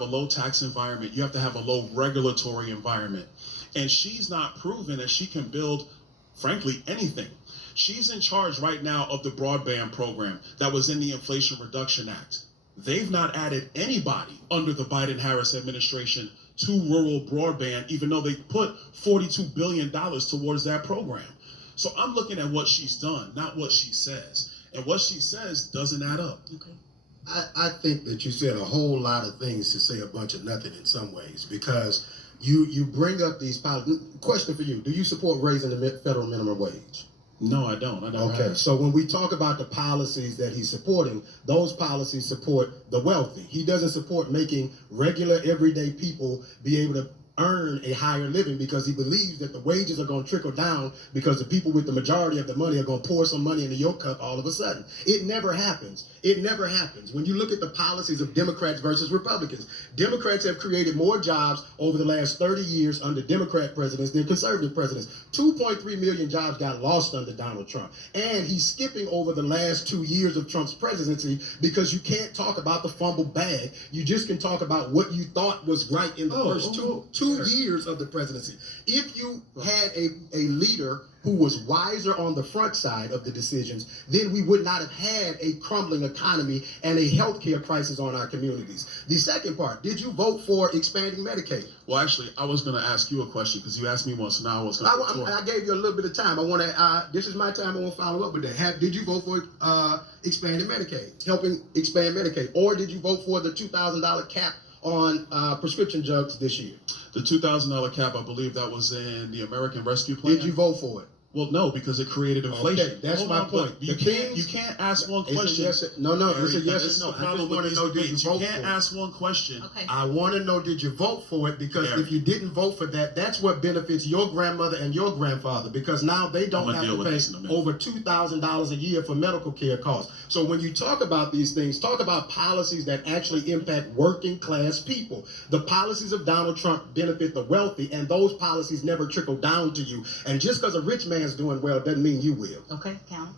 a low tax environment, you have to have a low regulatory environment. And she's not proven that she can build, frankly, anything. She's in charge right now of the broadband program that was in the Inflation Reduction Act. They've not added anybody under the Biden-Harris administration to rural broadband, even though they put $42 billion towards that program. So I'm looking at what she's done, not what she says. And what she says doesn't add up. Okay. I think that you said a whole lot of things to say a bunch of nothing in some ways, because you bring up these policies. Question for you: do you support raising the federal minimum wage? No, I don't. I never Okay, have. so when we talk about the policies that he's supporting, those policies support the wealthy. He doesn't support making regular, everyday people be able to earn a higher living, because he believes that the wages are going to trickle down because the people with the majority of the money are going to pour some money into your cup all of a sudden. It never happens. It never happens. When you look at the policies of Democrats versus Republicans, Democrats have created more jobs over the last 30 years under Democrat presidents than conservative presidents. 2.3 million jobs got lost under Donald Trump. And he's skipping over the last 2 years of Trump's presidency because you can't talk about the fumbled bag. You just can talk about what you thought was right in the first two years of the presidency. If you had a leader who was wiser on the front side of the decisions, then we would not have had a crumbling economy and a healthcare crisis on our communities. The second part: did you vote for expanding Medicaid? Well, actually, I was going to ask you a question because you asked me once, so now I was going to. I gave you a little bit of time. I want to. This is my time. I want to follow up with that. Did you vote for expanding Medicaid, helping expand Medicaid, or did you vote for the $2,000 cap on prescription drugs this year? The $2,000 cap, I believe that was in the American Rescue Plan. Did you vote for it? Well, no, because it created inflation. Okay, that's my point. You can't ask one question. It's a yes or no. I just want to know, did you vote for it? You can't ask one question. Okay. I want to know, did you vote for it? Because if you didn't vote for that, that's what benefits your grandmother and your grandfather, because now they don't have to pay over $2,000 a year for medical care costs. So when you talk about these things, talk about policies that actually impact working class people. The policies of Donald Trump benefit the wealthy, and those policies never trickle down to you. And just because a rich man's doing well doesn't mean you will. Okay, count.